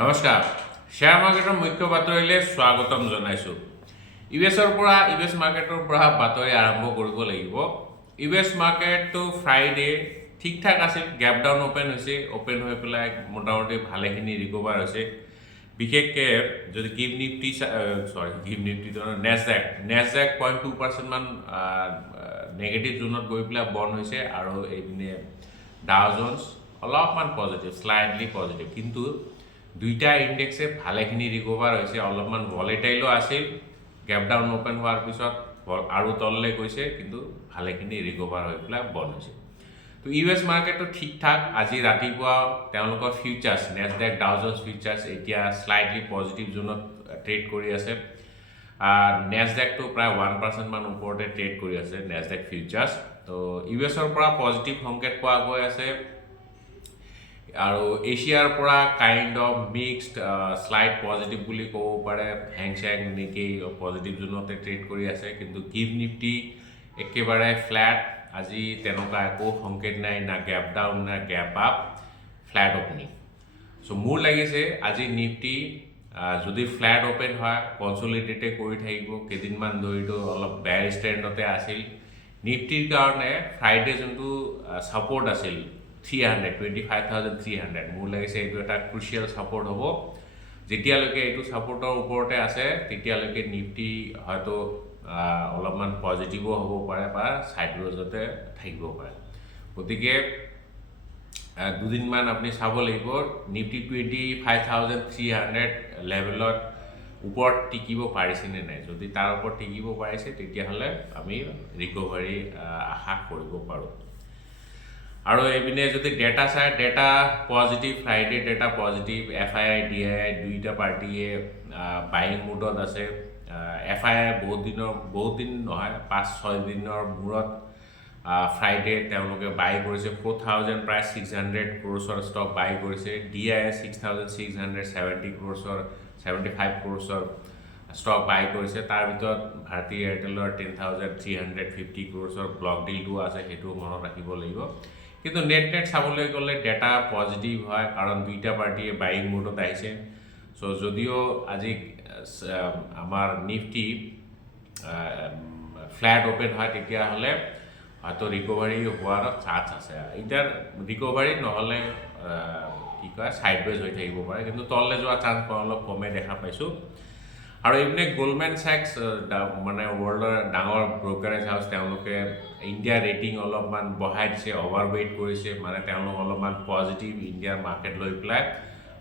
নমস্কাৰ শ্বেয়াৰ মাৰ্কেটৰ মুখ্য বাতৰিলৈ স্বাগতম জনাইছো ইউএছ মাৰ্কেটৰ পৰা বাতৰি আৰম্ভ কৰিব লাগিব ইউএছ মাৰ্কেটটো ফ্ৰাইডে ঠিক ঠাক আছিল গ্যাপ ডাউন ওপেন হৈছে ওপেন হৈ পেলাই মোটামুটি ভালেখিনি ৰিকভাৰ হৈছে বিশেষকৈ যদি গিভ নিফটি নেছডেক 0.2% মান নেগেটিভ জোনত গৈ পেলাই বন্ধ হৈছে আৰু এইপিনে ডাও জোন্স অলপমান পজিটিভ স্লাইডলি পজিটিভ কিন্তু দুইটা ইন্ডেক্সে ভালেখিনি ৰিকভাৰ হৈছে অলপমান ভলেটাইলো আছিল গ্যাপ ডাউন ওপেন হোৱাৰ পিছত আৰু তললৈ গৈছে কিন্তু ভালেখিনি ৰিকভাৰ হৈ পেলাই বন্ধ হৈছে তো ইউএছ মাৰ্কেটটো ঠিক ঠাক আজি ৰাতিপুৱা তেওঁলোকৰ ফিউচাৰ্ছ নেছডেক ডাও জোন্স ফিউচাৰ্ছ এতিয়া স্লাইডলি পজিটিভ জোনত ট্ৰেড কৰি আছে নেছডেকটো প্ৰায় 1% মান ওপৰতে ট্ৰেড কৰি আছে নেছডেক ফিউচাৰ্ছ তো ইউএছৰ পৰা পজিটিভ সংকেত পোৱা গৈ আছে আৰু এছিয়াৰ পৰা kind of mixed slide positive বুলি ক'ব পাৰে হেংচেং নিকি পজিটিভ জোনতে ট্ৰেড কৰি আছে কিন্তু গিভ নিফটি একেবাৰে ফ্লেট আজি তেনেকুৱা একো সংকেত নাই না গ্যাপ ডাউন না gap up flat opening so মোৰ লাগিছে আজি নিফটি যদি ফ্লেট ওপেন হয় কনসলিডেটে কৰি থাকিব কেদিনমান ধৰিতো অলপ বেয়াৰ ষ্টেণ্ডতে আছিল নিফটিৰ কাৰণে ফ্ৰাইডে যোনটো সাপোৰ্ট আছিল 25,300 মোৰ লাগিছে এইটো এটা ক্ৰুচিয়েল সাপোৰ্ট হ'ব যেতিয়ালৈকে এইটো সাপোৰ্টৰ ওপৰতে আছে তেতিয়ালৈকে নিফটি হয়তো অলপমান পজিটিভো হ'ব পাৰে বা সাইডৱেজতে থাকিব পাৰে গতিকে দুদিনমান আপুনি চাব লাগিব নিফটি 25,300 লেভেলত ওপৰত টিকিব পাৰিছে নে নাই যদি তাৰ ওপৰত টিকিব পাৰিছে তেতিয়াহ'লে আমি ৰিকভাৰী আশা কৰিব পাৰোঁ আৰু এইপিনে যদি ডেটা চাই data positive Friday data positive FII DII দুইটা পাৰ্টিয়ে বাইং মুডত আছে এফআইআই বহুত দিন নহয় 5-6 দিনৰ মূৰত ফ্ৰাইডে তেওঁলোকে বাই কৰিছে 4,000 প্ৰায় 600 ক্ৰ'ৰ্ছৰ ষ্টক বাই কৰিছে ডিআইআই 6,670 ক্ৰ'ৰ্ছৰ 75 ক্ৰ'ৰ্ছৰ ষ্টক বাই কৰিছে তাৰ ভিতৰত ভাৰতী এয়াৰটেলৰ 10,350 ক্ৰ'ৰ্ছৰ ব্লক ডিলটো আছে সেইটো মনত ৰাখিব লাগিব কিন্তু নেট চাবলৈ গ'লে ডেটা পজিটিভ হয় কাৰণ দুইটা পাৰ্টিয়ে বাইং মুডত আহিছে সো যদিও আজি আমাৰ নিফটি ফ্ল্যাট ওপেন হয় তেতিয়াহ'লে হয়তো ৰিকভাৰী হোৱাৰ চান্স আছে এতিয়া ৰিকভাৰী নহ'লে কি কয় সাইডৱেজ হৈ থাকিব পাৰে কিন্তু তললৈ যোৱা চান্স অলপ কমে দেখা পাইছোঁ আৰু এইপিনে গোল্ডমেন চেক্স মানে ৱৰ্ল্ডৰ ডাঙৰ ব্ৰকাৰেজ হাউচ তেওঁলোকে ইণ্ডিয়া ৰেটিং অলপমান বঢ়াই দিছে অভাৰৱেইট কৰিছে মানে তেওঁলোক অলপমান পজিটিভ ইণ্ডিয়াৰ মাৰ্কেট লৈ পেলাই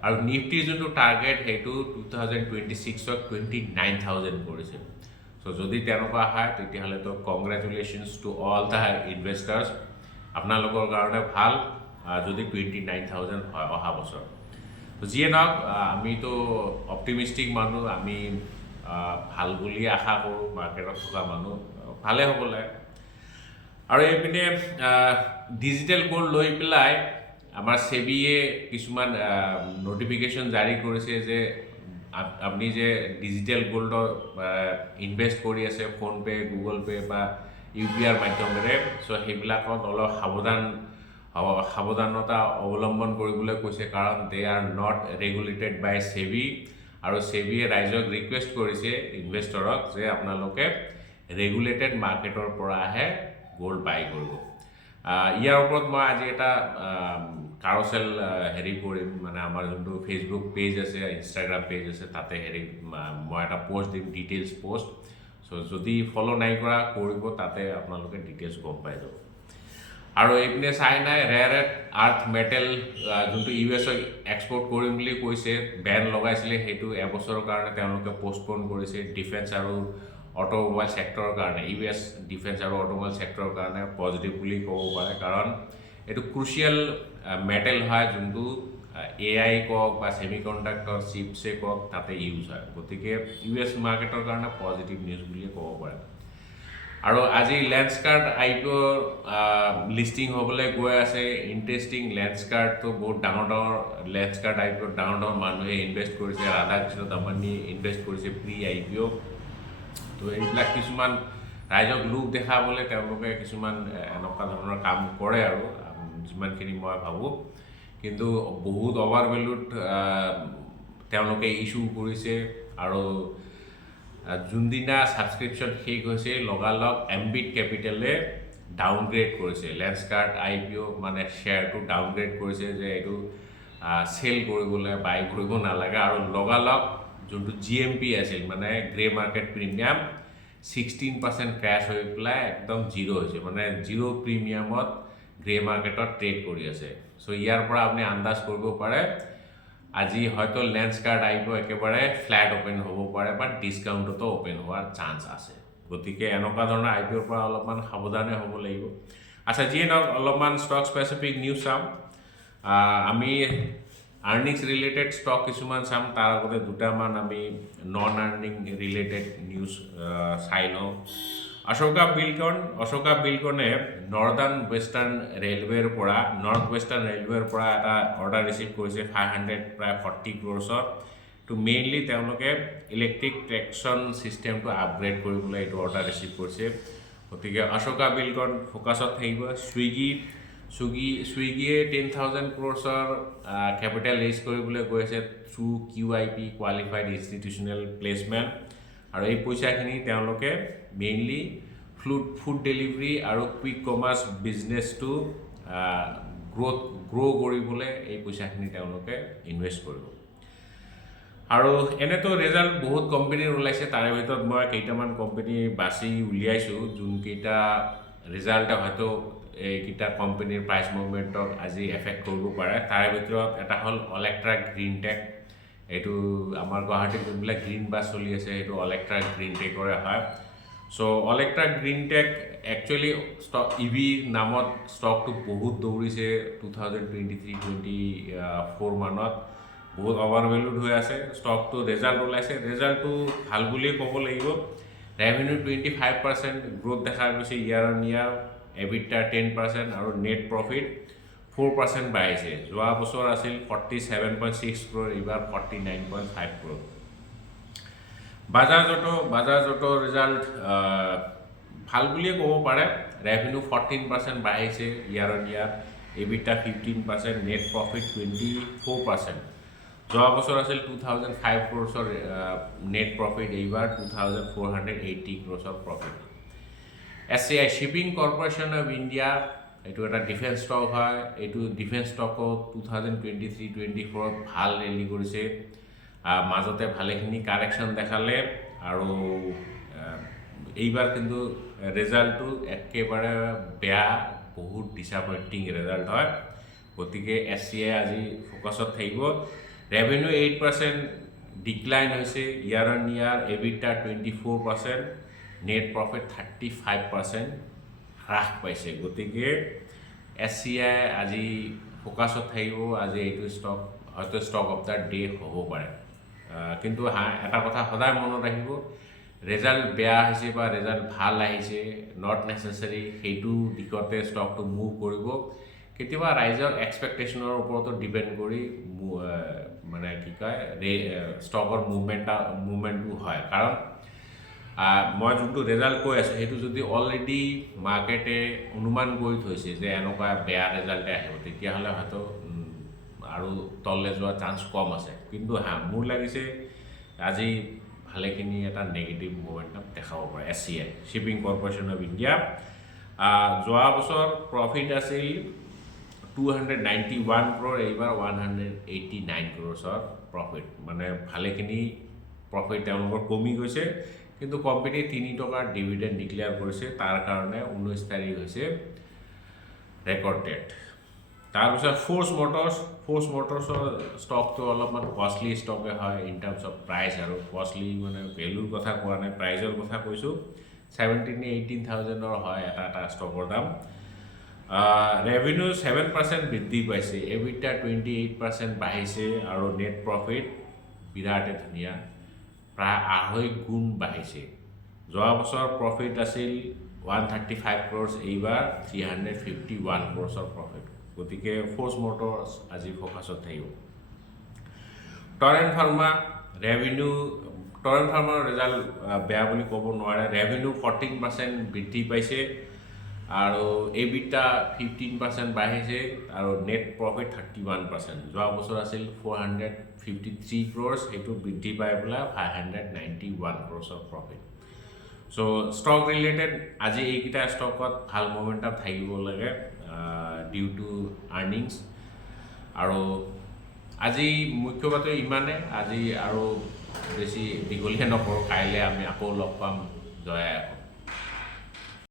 আৰু নিফটিৰ যোনটো টাৰ্গেট সেইটো 2026ত 29,000 কৰিছে সো যদি তেনেকুৱা হয় তেতিয়াহ'লেতো কংগ্ৰেচুলেশ্যনছ টু অল দ্য ইনভেষ্টাৰ্ছ আপোনালোকৰ কাৰণে ভাল যদি 29,000 হয় অহা বছৰ যিয়ে নহওক আমিতো অপটিমিষ্টিক মানুহ আমি ভাল বুলি আশা কৰোঁ মাৰ্কেটত থকা মানুহ ভালে হ'ব লাগে আৰু এইপিনে ডিজিটেল গ'ল্ড লৈ পেলাই আমাৰ সেবিয়ে কিছুমান নটিফিকেশ্যন জাৰি কৰিছে যে আপুনি যে ডিজিটেল গ'ল্ডৰ ইনভেষ্ট কৰি আছে ফোনপে গুগল পে বা ইউপিআইৰ মাধ্যমেৰে সো সেইবিলাকত অলপ সাৱধানতা অৱলম্বন কৰিবলৈ কৈছে কাৰণ দে আৰ নট ৰেগুলেটেড বাই সেবি আৰু সেবিয়ে ৰাইজক ৰিকুৱেষ্ট কৰিছে ইনভেষ্টৰক যে আপোনালোকে ৰেগুলেটেড মাৰ্কেটৰ পৰাহে গ'ল্ড বাই কৰিব ইয়াৰ ওপৰত মই আজি এটা কাৰোচেল হেৰি কৰিম মানে আমাৰ যোনটো ফেচবুক পেজ আছে ইনষ্টাগ্ৰাম পেজ আছে তাতে হেৰি মই এটা পোষ্ট দিম ডিটেইলছ পোষ্ট সো যদি ফ'ল' নাই কৰা কৰিব তাতে আপোনালোকে ডিটেইলছ গম পাই যাব আৰু এইপিনে চাইনাই ৰেয়াৰ আৰ্থ মেটেল যোনটো ইউএছক এক্সপৰ্ট কৰিম বুলি কৈছে বেন লগাইছিলে সেইটো এবছৰৰ কাৰণে তেওঁলোকে পষ্টপন কৰিছে ডিফেন্স আৰু অটোমোবাইল ছেক্টৰৰ কাৰণে ইউএছ ডিফেন্স আৰু অটোমোবাইল ছেক্টৰৰ কাৰণে পজিটিভ বুলি ক'ব পাৰে কাৰণ এইটো ক্ৰুচিয়েল মেটেল হয় যোনটো এআই কওক বা ছেমিকণ্ডাক্টৰ চিপছে কওক তাতে ইউজ হয় গতিকে ইউএছ মাৰ্কেটৰ কাৰণে পজিটিভ নিউজ বুলিয়ে ক'ব পাৰে আৰু আজি লেন্সকাৰ্ট আইপিঅ লিষ্টিং হ'বলৈ গৈ আছে ইণ্টাৰেষ্টিং লেন্সকাৰ্টটো বহুত ডাঙৰ লেন্সকাৰ্ট আইপিঅ ডাঙৰ মানুহে ইনভেষ্ট কৰিছে ৰাধাকৃষ্ণ দামানী ইনভেষ্ট কৰিছে প্ৰি আইপিঅ তো এইবিলাক কিছুমান ৰাইজক লোক দেখাবলৈ তেওঁলোকে কিছুমান এনেকুৱা ধৰণৰ কাম কৰে আৰু যিমানখিনি মই ভাবোঁ কিন্তু বহুত অভাৰভেলুড তেওঁলোকে ইস্যু কৰিছে আৰু যোনদিনা ছাবস্ক্ৰিপশ্যন শেষ হৈছে লগালগ এম্বিট কেপিটেলে ডাউনগ্ৰেড কৰিছে লেন্সকাৰ্ট IPO মানে শ্বেয়াৰটো ডাউনগ্ৰেড কৰিছে যে এইটো চেল কৰিবলৈ বাই কৰিব নালাগে আৰু লগালগ যোনটো GMP আছিল মানে গ্ৰে মাৰ্কেট প্ৰিমিয়াম 16% ক্ৰেশ হৈ পেলাই একদম জিৰ' হৈছে মানে জিৰ' প্ৰিমিয়ামত গ্ৰে মাৰ্কেটত ট্ৰেড কৰি আছে চ' ইয়াৰ পৰা আপুনি আন্দাজ কৰিব পাৰে আজি হয়তো লেন্সকাৰ্ট IPO একেবাৰে ফ্ল্যাট ওপেন হ'ব পাৰে বা ডিসকাউণ্টতো ওপেন হোৱাৰ চান্স আছে গতিকে এনেকুৱা ধৰণৰ IPOৰ পৰা অলপমান সাৱধানে হ'ব লাগিব আচ্ছা যিয়ে নহওক অলপমান ষ্টক স্পেচিফিক নিউজ চাম আমি আৰ্নিংছ ৰিলেটেড ষ্টক কিছুমান চাম তাৰ আগতে দুটামান আমি নন আৰ্নিং ৰিলেটেড নিউজ চাই লওঁ অশোকা বিলকনে নৰ্থ ৱেষ্টাৰ্ণ ৰেলৱেৰ পৰা এটা অৰ্ডাৰ ৰিচিভ কৰিছে 500 প্ৰায় 40 ক্ৰ'ৰ্ছৰ টু মেইনলি তেওঁলোকে ইলেক্ট্ৰিক ট্ৰেকশ্যন ছিষ্টেমটো আপগ্ৰেড কৰিবলৈ এইটো অৰ্ডাৰ ৰিচিভ কৰিছে গতিকে অশোকা বিলকন ফ'কাছত থাকিব ছুইগিয়ে 10,000 ক্ৰ'ৰ্ছৰ কেপিটেল ৰেইজ কৰিবলৈ গৈ আছে through QIP qualified institutional placement আৰু এই পইচাখিনি তেওঁলোকে মেইনলি ফুড ডেলিভাৰী আৰু কুইক কমাৰ্চ বিজনেছটো গ্ৰ' কৰিবলৈ এই পইচাখিনি তেওঁলোকে ইনভেষ্ট কৰিব আৰু এনেতো ৰিজাল্ট বহুত কোম্পানীৰ ওলাইছে তাৰে ভিতৰত মই কেইটামান কোম্পানী বাছি উলিয়াইছোঁ যোনকেইটা ৰিজাল্টে হয়তো এইকেইটা কোম্পানীৰ প্ৰাইচ মুভমেণ্টক আজি এফেক্ট কৰিব পাৰে তাৰে ভিতৰত এটা হ'ল অলেক্ট্ৰা গ্ৰীণ টেক এইটো আমাৰ গুৱাহাটীত যোনবিলাক গ্ৰীণ বাছ চলি আছে সেইটো অলেক্ট্ৰা গ্ৰীণ টেকৰে হয় so' Olectra Greentech actually stock EV নামত ষ্টকটো বহুত দৌৰিছে 2023-24 মানত বহুত অভাৰভেলুড হৈ আছে ষ্টকটো ৰিজাল্ট ওলাইছে ৰিজাল্টটো ভাল বুলিয়ে ক'ব লাগিব ৰেভিনিউ 25% গ্ৰোথ দেখা গৈছে ইয়াৰ অন ইয়াৰ EBITDA 10% আৰু নেট প্ৰফিট 4% বাঢ়িছে যোৱা বছৰ আছিল 47.6 ক্ৰ'ৰ এইবাৰ 49.5 ক্ৰ'ৰ বাজাজ অটো ৰিজাল্ট ভাল বুলিয়ে ক'ব পাৰে ৰেভিনিউ 14% বাঢ়িছে year on year EBITDA 15% net profit 24% যোৱা বছৰ আছিল 2005 ক্ৰ'ৰ্ছৰ নেট প্ৰফিট এইবাৰ 2480 ক্ৰ'ৰ্ছৰ profit SEBI shipping corporation of India এইটো এটা ডিফেন্স ষ্টক হয় এইটো ডিফেন্স ষ্টকত 2023-24 ভাল ৰেলি কৰিছে মাজতে ভালেখিনি কাৰেকশ্যন দেখালে আৰু এইবাৰ কিন্তু ৰিজাল্টটো একেবাৰে বেয়া বহুত ডিসএপইণ্টিং ৰিজাল্ট হয় গতিকে SEBI আজি ফ'কাছত থাকিব ৰেভিনিউ 8% ডিক্লাইন হৈছে year on year EBITDA 24% net profit 35% হ্ৰাস পাইছে গতিকে SEBI আজি ফ'কাছত থাকিব আজি এইটো ষ্টক হয়তো ষ্টক অফ দ্য ডে হ'ব পাৰে কিন্তু এটা কথা সদায় মনত ৰাখিব ৰিজাল্ট বেয়া হৈছে বা ৰিজাল্ট ভাল আহিছে নট নেচেচাৰী সেইটো দিশতে ষ্টকটো মুভ কৰিব কেতিয়াবা ৰাইজৰ এক্সপেক্টেশ্যনৰ ওপৰতো ডিপেণ্ড কৰি মানে কি কয় ষ্টকৰ মুভমেণ্টটো হয় কাৰণ মই যোনটো ৰিজাল্ট কৈ আছোঁ সেইটো যদি অলৰেডি মাৰ্কেটে অনুমান কৰি থৈছে যে এনেকুৱা বেয়া ৰিজাল্টে আহিব তেতিয়াহ'লে হয়তো আৰু তললৈ যোৱাৰ চান্স কম আছে কিন্তু মোৰ লাগিছে আজি ভালেখিনি এটা নেগেটিভ মুভমেণ্টত দেখাব পাৰে SEBI shipping corporation of India যোৱা বছৰ প্ৰফিট আছিল 291 ক্ৰ'ৰ এইবাৰ 189 ক্ৰ'ৰ্ছৰ প্ৰফিট মানে ভালেখিনি প্ৰফিট তেওঁলোকৰ কমি গৈছে কিন্তু কোম্পানী 3 টকাৰ ডিভিডেণ্ড ডিক্লেয়াৰ কৰিছে তাৰ কাৰণে 19 তাৰিখ হৈছে ৰেকৰ্ড ডেট তাৰপিছত ফ'ৰ্চ মটৰ্ছৰ ষ্টকটো অলপমান কষ্টলি ষ্টকে হয় ইন টাৰ্মছ অফ প্ৰাইচ আৰু কষ্টলি মানে ভেলুৰ কথা কোৱা নাই প্ৰাইজৰ কথা কৈছোঁ 17,000-18,000 হয় এটা ষ্টকৰ দাম ৰেভিনিউ 7% বৃদ্ধি পাইছে EBITDA 28% বাঢ়িছে আৰু নেট প্ৰফিট বিৰাটে ধুনীয়া প্ৰায় 2.5 গুণ বাঢ়িছে যোৱা বছৰ প্ৰফিট আছিল 135 ক্ৰ'ৰ্ছ এইবাৰ 351 ক্ৰ'ৰ্ছৰ প্ৰফিট গতিকে ফ'ৰ্চ মটৰ্ছ আজি ফ'কাছত থাকিব টৰেণ্ট ফাৰ্মাৰ ৰিজাল্ট বেয়া বুলি ক'ব নোৱাৰে ৰেভিনিউ 14% বৃদ্ধি পাইছে আৰু EBITDA 15% বাঢ়িছে আৰু নেট প্ৰফিট 31%। যোৱা বছৰ আছিল 453 crores, সেইটো বৃদ্ধি পাই পেলাই 591 crores of profit। So stock related আজি এইকেইটা ষ্টকত ভাল মোমেন্টাম থাকিব লাগে ডিউ টু আৰ্নিংছ। আৰু আজি মুখ্য বাতৰি ইমানে। আজি আৰু বেছি দীঘলীয়া নকৰোঁ, কাইলৈ আমি আকৌ লগ পাম। জয় আই অসম।